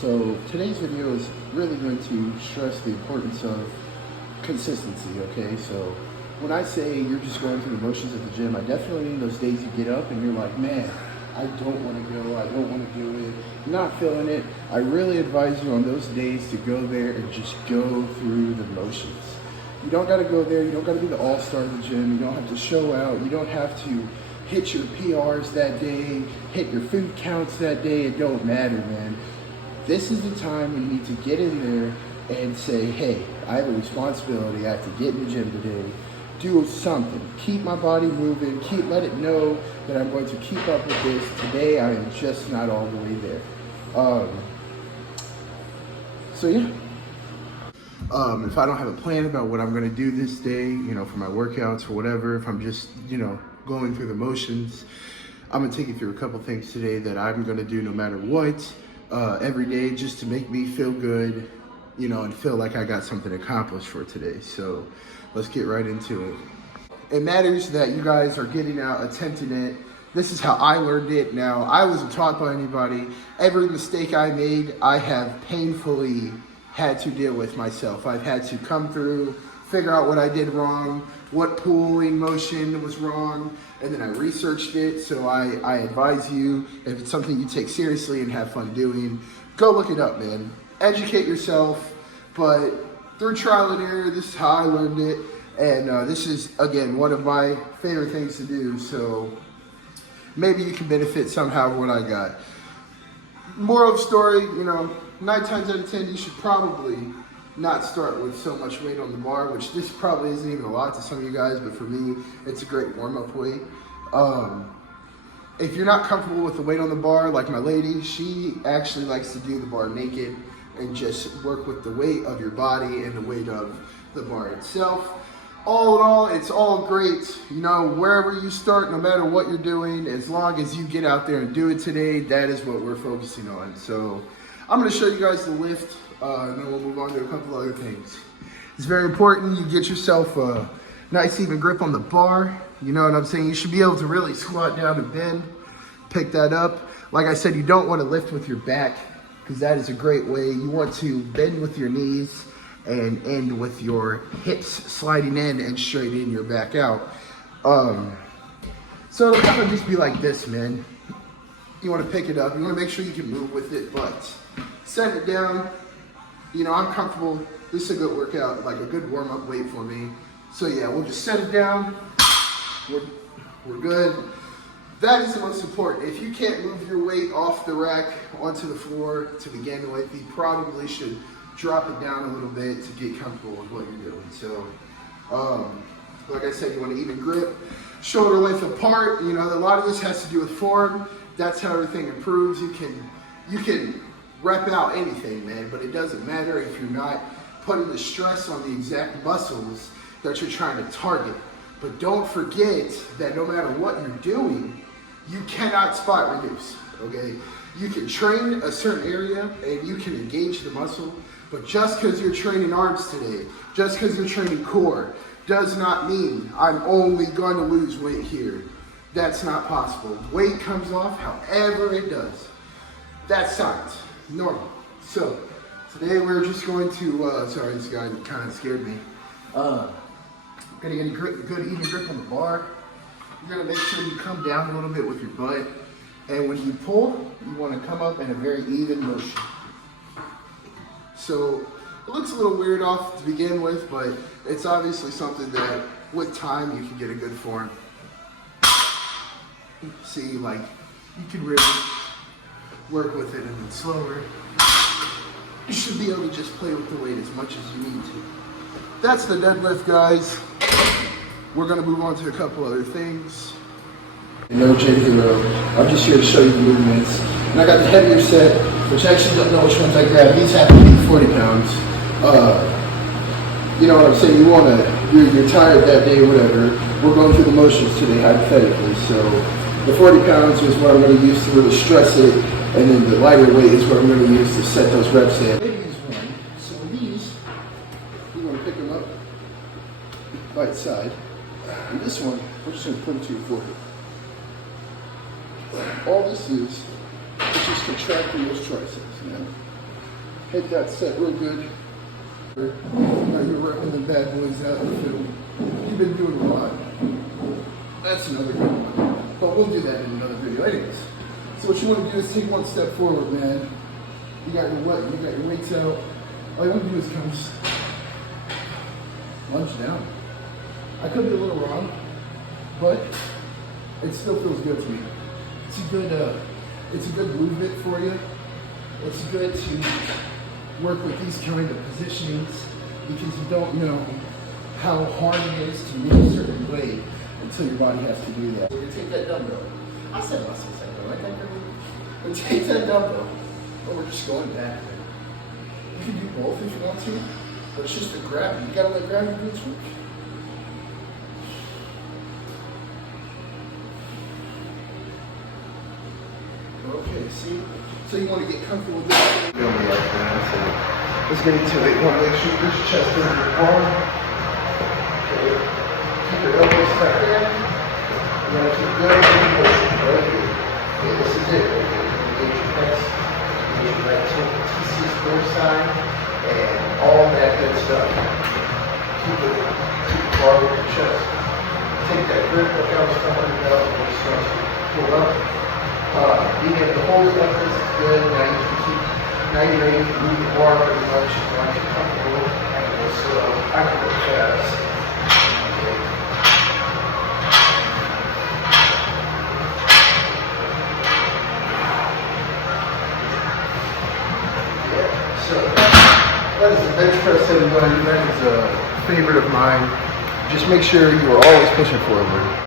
So today's video is really going to stress the importance of consistency, okay? So when I say you're just going through the motions at the gym, I definitely mean those days you get up and you're like, man, I don't want to go, I don't want to do it, not feeling it. I really advise you on those days to go there and just go through the motions. You don't got to go there, you don't got to be the all-star of the gym, you don't have to show out, you don't have to hit your PRs that day, hit your food counts that day, it don't matter, man. This is the time when you need to get in there and say, hey, I have a responsibility, I have to get in the gym today, do something, keep my body moving, let it know that I'm going to keep up with this. Today I am just not all the way there. So yeah. If I don't have a plan about what I'm gonna do this day, you know, for my workouts or whatever, if I'm just, you know, going through the motions, I'm gonna take you through a couple things today that I'm gonna do no matter what, every day, just to make me feel good, you know, and feel like I got something accomplished for today. So let's get right into it. It matters that you guys are getting out, attempting it. This is how I learned it. Now, I wasn't taught by anybody. Every mistake I made, I have painfully had to deal with myself. I've had to come through, figure out what I did wrong, what pulling motion was wrong, and then I researched it. So I advise you, if it's something you take seriously and have fun doing, go look it up, man. Educate yourself, but through trial and error, this is how I learned it. And this is, again, one of my favorite things to do. So maybe you can benefit somehow from what I got. Moral of the story, you know, 9 times out of 10, you should probably not start with so much weight on the bar, which this probably isn't even a lot to some of you guys, but for me, it's a great warm-up weight. If you're not comfortable with the weight on the bar, like my lady, she actually likes to do the bar naked and just work with the weight of your body and the weight of the bar itself. All in all, it's all great. You know, wherever you start, no matter what you're doing, as long as you get out there and do it today, that is what we're focusing on. So I'm gonna show you guys the lift, and then we'll move on to a couple other things. It's very important you get yourself a nice even grip on the bar. You know what I'm saying? You should be able to really squat down and bend, pick that up. Like I said, you don't wanna lift with your back, because that is a great way. You want to bend with your knees and end with your hips sliding in and straighten your back out. So it'll kind of just be like this, man. You want to pick it up. You want to make sure you can move with it, but set it down. You know, I'm comfortable. This is a good workout, like a good warm-up weight for me. So yeah, we'll just set it down. We're good. That is the most important. If you can't move your weight off the rack onto the floor to begin with, you probably should drop it down a little bit to get comfortable with what you're doing. So, like I said, you want to even grip, shoulder length apart. You know, a lot of this has to do with form. That's how everything improves. You can rep out anything, man, but it doesn't matter if you're not putting the stress on the exact muscles that you're trying to target. But don't forget that no matter what you're doing, you cannot spot reduce, okay? You can train a certain area and you can engage the muscle, but just because you're training arms today, just because you're training core, does not mean I'm only going to lose weight here. That's not possible. Weight comes off however it does. That's science, normal. So today we're just going to, sorry, this guy kind of scared me. Gonna get a good even grip on the bar. You're gonna make sure you come down a little bit with your butt. And when you pull, you want to come up in a very even motion. So it looks a little weird off to begin with, but it's obviously something that with time you can get a good form. See, like, you can really work with it and then slower. You should be able to just play with the weight as much as you need to. That's the deadlift, guys. We're gonna move on to a couple other things. No J Hero. I'm just here to show you the movements. And I got the heavier set, which I actually don't know which ones I grabbed. These happen to be 40 pounds. You know what I'm saying? You're tired that day or whatever. We're going through the motions today, hypothetically. So the 40 pounds is what I'm going to use to really stress it. And then the lighter weight is what I'm going to use to set those reps in. Ladies one. So these, you want to pick them up by its side. And this one, we're just going to put them to your forehead. All this is just contracting those triceps, man. Hit that set real good. Now you're ripping the bad boys out of the field. You've been doing a lot. That's another good one. But we'll do that in another video anyways. So what you want to do is take one step forward, man. You got your what? You got your weights out. All you want to do is kind of just lunge down. I could be a little wrong, but it still feels good to me. It's a good movement for you. It's good to work with these kind of positionings because you don't know how hard it is to move a certain way until your body has to do that. So you take that dumbbell. I said muscle second, like that. But take that dumbbell, but we're just going back. You can do both if you want to, but it's just a gravity. You gotta let gravity do its work. Okay, see? So you want to get comfortable with this. Feel me like that. So let's get into it. You want to make sure your chest over your arm. Okay. Keep your elbows tucked in. You want to keep good motion right here. Okay, this is it. Okay. Engage your chest. Engage your right TC's floor side. And all that good stuff. Keep it far with your chest. Take that grip, look out, stuff on your belt, and start to pull up. Being able to hold it like this is good. Now you're ready to move the bar pretty much. You want to get comfortable. I can go slow. I can go fast. Okay. Yeah. So that is the bench press, everybody. That is a favorite of mine. Just make sure you are always pushing forward.